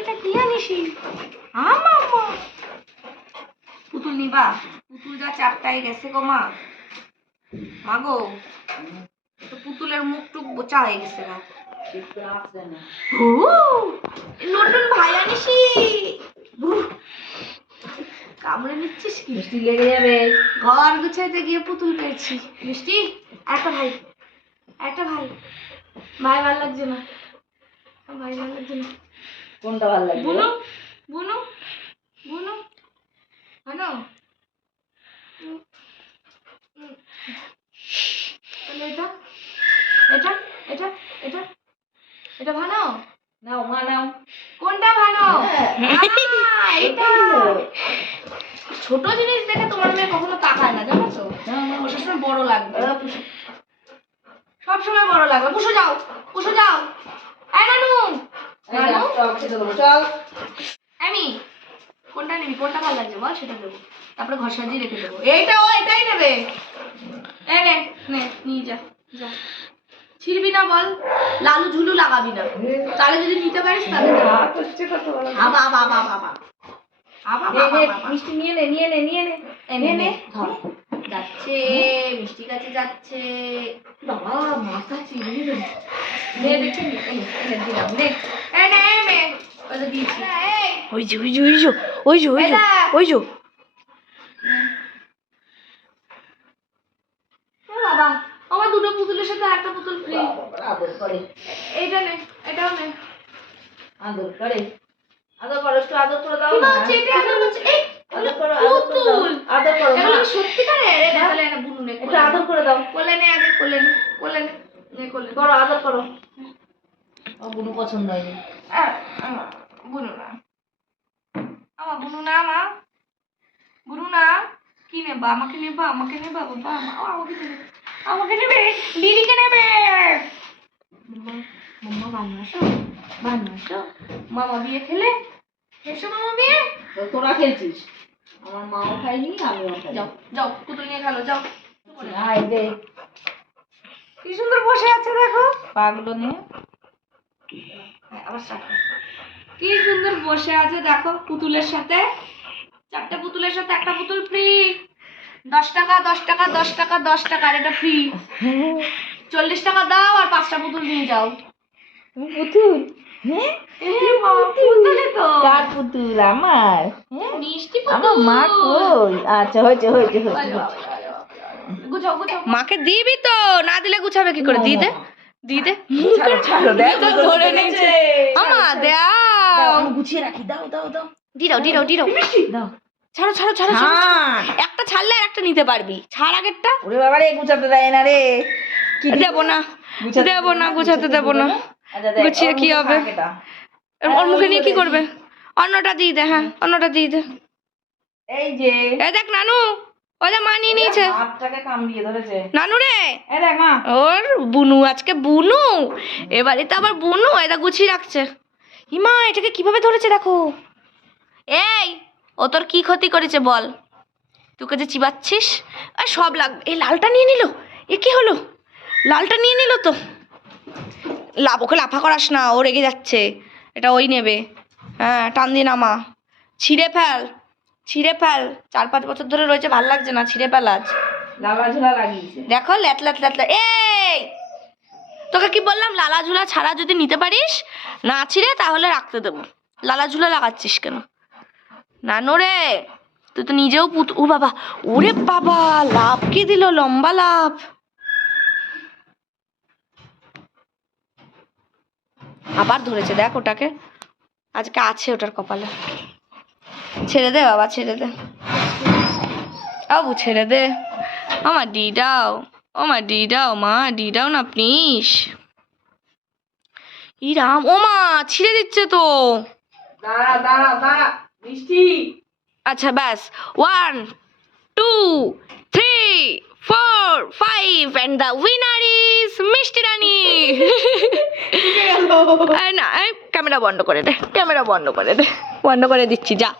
এটা কি আনিসি আমা পুতুল নিবা। পুতুল যা চারটায় গেছে গো মা। মা গো তো পুতুলের মুখ টুক বোচা হয়ে গেছে হু, নতুন ভাই আনিসি কামড়ে নিচ্ছিস কি? মিষ্টি লেগে যাবে। ঘর গুছাইতে গিয়ে পুতুল পেয়েছি। মিষ্টি একটা ভাই একটা ভাই। ভাই ভালো লাগছে না। ভাই ভালো লাগছে না। কোনটা ভালো লাগবে? বুনু বুনু বুনু। হ্যালো এটা এটা এটা এটা এটা ভালো নাও মা নাও। কোনটা ভালো হ্যাঁ। এটা। ছোট জিনিস দেখে তোমার মেয়ে কখনো তাকায় না জানো তো? সবসময় বড় লাগবে। পুষো। বড় লাগবে। পুষো যাও পুষো যাও। এই আমি কোনটা নিবি? কোনটা ভালো লাগছে বল? সেটা দেবো। তারপরে ঘর সাজিয়ে রেখে দেবো। এইটা ও এটাই নেবে। এই নে নে নিয়ে যা যা। ছিড়বি না বল? লালু ঝুলু লাগাবি না। তাহলে যদি নিতে পারিস তাহলে আবা মিষ্টি নিয়ে নে নিয়ে নে নিয়ে নে। এই নে নে। ধর। যাচ্ছে মিষ্টি কাছে যাচ্ছে। বাবা মাথা দিল নে দেখি নে, এই এই দিলাম নে। নে এই নে। দিয়েছি। ওই যে ওই যে ওই যে ওই যে। ওই যে ওই যে বাবা আমার দুটো পুতুলের সাথে একটা পুতুল ফ্রি আদর করে। এইটা নে এটাও নে। আদর করে। আদর করো একটু আদর করে দাও না। আদর করো আদর করে দাও। পুতুল আদর করো এগুলো মা কি সত্যিকারে রে তাহলে না বুনু নে একটু আদর করে দাও কোলে নে আগে কোলে নে কোলে নে নে কোলে নে। করো। ও বুনু পছন্দ হয়নি। বুনু না। আমার বুনু না মা। বুনু না। কি নেবা? আমাকে নেবা? আমাকে নেবা? বাবা আমাকে নেবে আমাকে নেবে? দিদিকে নেবে। মাম্মা মাম্মা ভালোবাসো ভালোবাসো মামা বিয়ে খেলে? এসো মামা বিয়ে। তোরা খেলছিস? আমার মাও খায়নি আমিও খাই যাও যাও পুতুল নিয়ে খেলো যাও। আয় দে। কি সুন্দর বসে আছে দেখো। পাগুলো নিয়ে। হ্যাঁ, আবার কি সুন্দর বসে আছে দেখো পুতুলের সাথে। চারটে পুতুলের সাথে একটা পুতুল ফ্রি দশ টাকা দশ টাকা দশ টাকা দশ টাকা আর এটা ফ্রি চল্লিশ টাকা দাও আর পাঁচটা পুতুল নিয়ে যাও। তুমি পুতুল? হ্যাঁ? তো। কার পুতুল আমার? হ্যাঁ? মিষ্টি আমার মা কই? আচ্ছা হয়েছে হয়েছে হয়েছে মাকে দিবি তো? না দিলে গুছাবে কি করে? দি দে দি দে। ছাড়ো ছাড়ো দেখ তো ধরে নিয়েছে। আমা দাও গুছিয়ে রাখি। দাও দাও দাও। দি দাও দি দাও দি দাও। দাও ছাড়ো ছাড়ো ছাড়ো একটা ছাড়লে আর একটা নিতে পারবি। ছাড় আগেরটা। ওরে বাবা রে গুছাতে দেয় না রে। কি দিবি? না। গুছাতে দেবো না গুছাতে দেবো না। আচ্ছা গুছিয়ে কি হবে? ওর মুখে নিয়ে কি করবে? অন্যটা দিয়ে দে হ্যাঁ অন্যটা দিয়ে দে। এই যে। এই দেখ নানু। ওই যে মা নিয়ে নিয়েছে নানু রে! ওর বুনু আজকে বুনু। এবারে তো আবার বুনু এটা গুছিয়ে রাখছে। হিমা এটাকে কীভাবে ধরেছে দেখো। এই ও তোর কি ক্ষতি করেছে বল। তোকে যে চিবাচ্ছিস? আর সব লাগবে এই লালটা নিয়ে নিল? এ কি হলো? লালটা নিয়ে নিল তো? লাভ ওকে লাফা করাস না ও রেগে যাচ্ছে। এটা ওই নেবে। হ্যাঁ টান দিয়ে নামা ছিঁড়ে ফেল। ছিঁড়ে ফেল। চার পাঁচ বছর ধরে রয়েছে ভালো লাগছে না ছিঁড়ে ফেল আজ। দেখো ল্যাট ল্যাট ল্যাট। এই! তোকে কি বললাম লালা ঝুলা ছাড়া যদি নিতে পারিস না ছিঁড়ে তাহলে রাখতে দেবো। লালা ঝুলা লাগাচ্ছিস কেন? নানু রে তুই তো নিজেও পুত ও বাবা ওরে বাবা লাভ কি দিল লম্বা লাভ। আবার ধরেছে দেখ ওটাকে। আজকে আছে ওটার কপালে। ছেড়ে দে বাবা ছেড়ে দে। আবু ছেড়ে দে। আমার ডিডাও ও মা ডিডাও মা ডি ডিডাও না প্লিজ। ই রাম ও মা ছিঁড়ে দিচ্ছে তো। দাঁড়া দাঁড়া দাঁড়া মিষ্টি। আচ্ছা ব্যাস। One two three four five and the winner is মিষ্টি রানী। না ক্যামেরা বন্ধ করে দে ক্যামেরা বন্ধ করে দে বন্ধ করে দিচ্ছি যা।